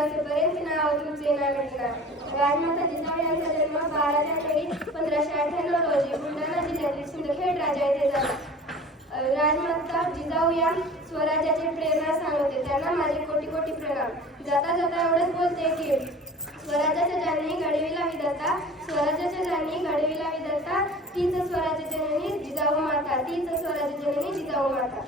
असेपर्यंत नाव तुमचे नाव भेटणार. राजमाता जिजाऊ यांचा जन्म 12 जानेवारी 1598 रोजी बुलढाणा जिल्ह्यातील सिंदखेड राजा येथे झाला. राजमाता जिजाऊ या स्वराज्याची प्रेरणा सांगते. त्यांना माझे कोटी कोटी प्रणाम. जाता जाता एवढंच बोलते की स्वराज्याच्या ज्यांनी घडविला विधाता, स्वराज्याच्या ज्यांनी घडविला विधाता, तीच स्वराज्य जननी जिजाऊ माता, तीच स्वराज्य जननी जिजाऊ माता.